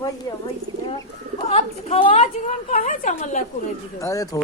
भैया भैया अब खवा चिकन काहे चावल ला करे दी अरे